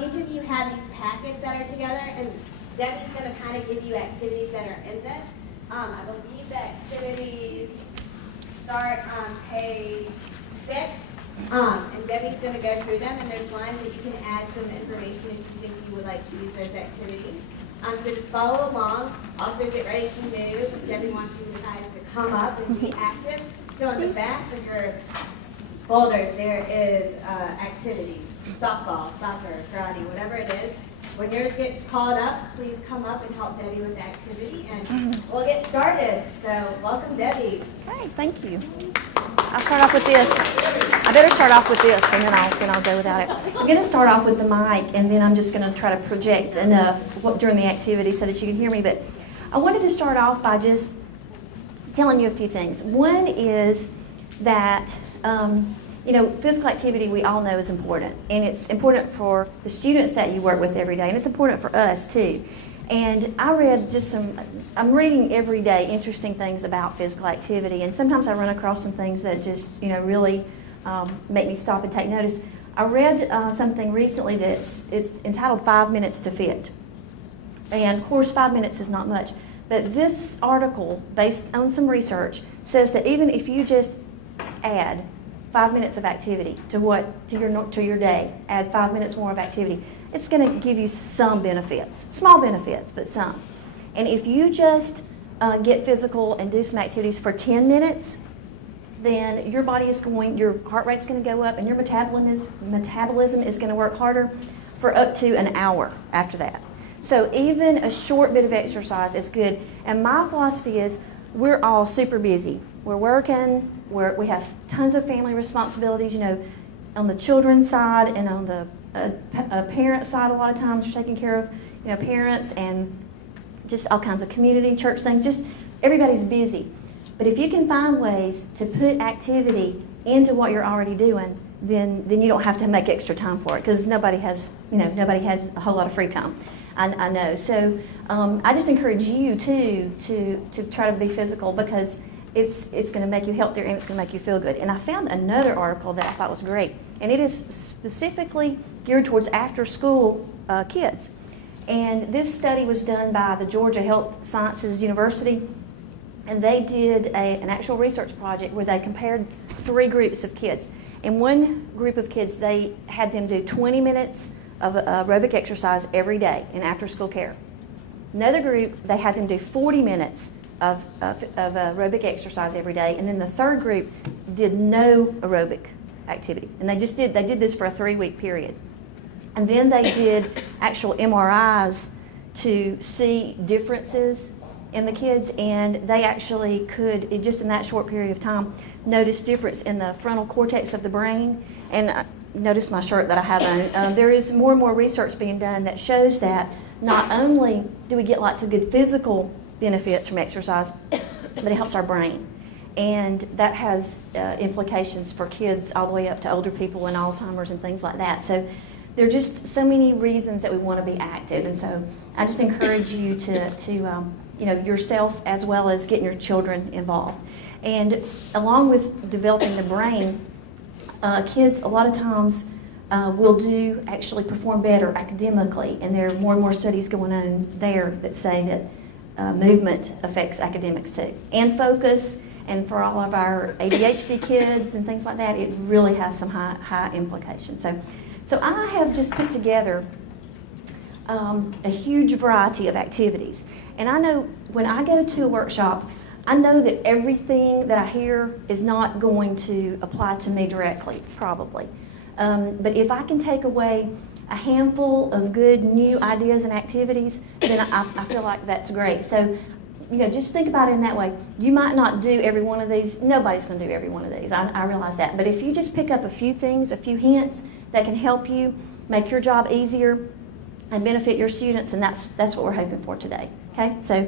Each of you have these packets that are together, and Debbie's going to kind of give you activities that are in this. I believe the activities start on page 6, and Debbie's going to go through them, and there's lines that you can add some information if you think you would like to use those activities. So just follow along. Also get ready to move. Debbie wants you guys to come up and be active. So on the back of your folders, there is activities, softball, soccer, karate, whatever it is. When yours gets called up, please come up and help Debbie with the activity, and we'll get started. So welcome, Debbie. Okay, thank you. I'll start off with this. I better start off with this, and then I'll go without it. I'm going to start off with the mic, and then I'm just going to try to project enough during the activity so that you can hear me. But I wanted to start off by just telling you a few things. One is that physical activity we all know is important, and it's important for the students that you work with every day, and it's important for us too. And I read I'm reading every day interesting things about physical activity, and sometimes I run across some things that just, really make me stop and take notice. I read something recently it's entitled 5 Minutes to Fit. And of course 5 minutes is not much, but this article, based on some research, says that even if you just add 5 minutes of activity to your day, add 5 minutes more of activity, it's going to give you some benefits, small benefits, but some. And if you just get physical and do some activities for 10 minutes, then your heart rate's going to go up, and your metabolism is going to work harder for up to an hour after that. So even a short bit of exercise is good. And my philosophy is we're all super busy. We're working, we have tons of family responsibilities, on the children's side and on the parent side. A lot of times you're taking care of, parents and just all kinds of community, church things. Just everybody's busy. But if you can find ways to put activity into what you're already doing, then you don't have to make extra time for it, because nobody has a whole lot of free time. I know. So I just encourage you to try to be physical, because it's going to make you healthier and it's going to make you feel good. And I found another article that I thought was great, and it is specifically geared towards after-school kids. And this study was done by the Georgia Health Sciences University, and they did an actual research project where they compared 3 groups of kids. In one group of kids, they had them do 20 minutes of aerobic exercise every day in after-school care. Another group, they had them do 40 minutes of aerobic exercise every day, and then the third group did no aerobic activity, and they did this for a 3-week period. And then they did actual MRIs to see differences in the kids, and they actually could, just in that short period of time, notice difference in the frontal cortex of the brain. And notice my shirt that I have on. There is more and more research being done that shows that not only do we get lots of good physical benefits from exercise, but it helps our brain. And that has implications for kids all the way up to older people and Alzheimer's and things like that. So there are just so many reasons that we want to be active. And so I just encourage you to yourself, as well as getting your children involved. And along with developing the brain, kids a lot of times will actually perform better academically, and there are more and more studies going on there that say that movement affects academics too, and focus. And for all of our ADHD kids and things like that, it really has some high implications. So I have just put together a huge variety of activities, and I know when I go to a workshop, I know that everything that I hear is not going to apply to me directly, probably. But if I can take away a handful of good new ideas and activities, then I feel like that's great. So, just think about it in that way. You might not do every one of these. Nobody's going to do every one of these. I realize that. But if you just pick up a few things, a few hints that can help you make your job easier and benefit your students, and that's what we're hoping for today. Okay? So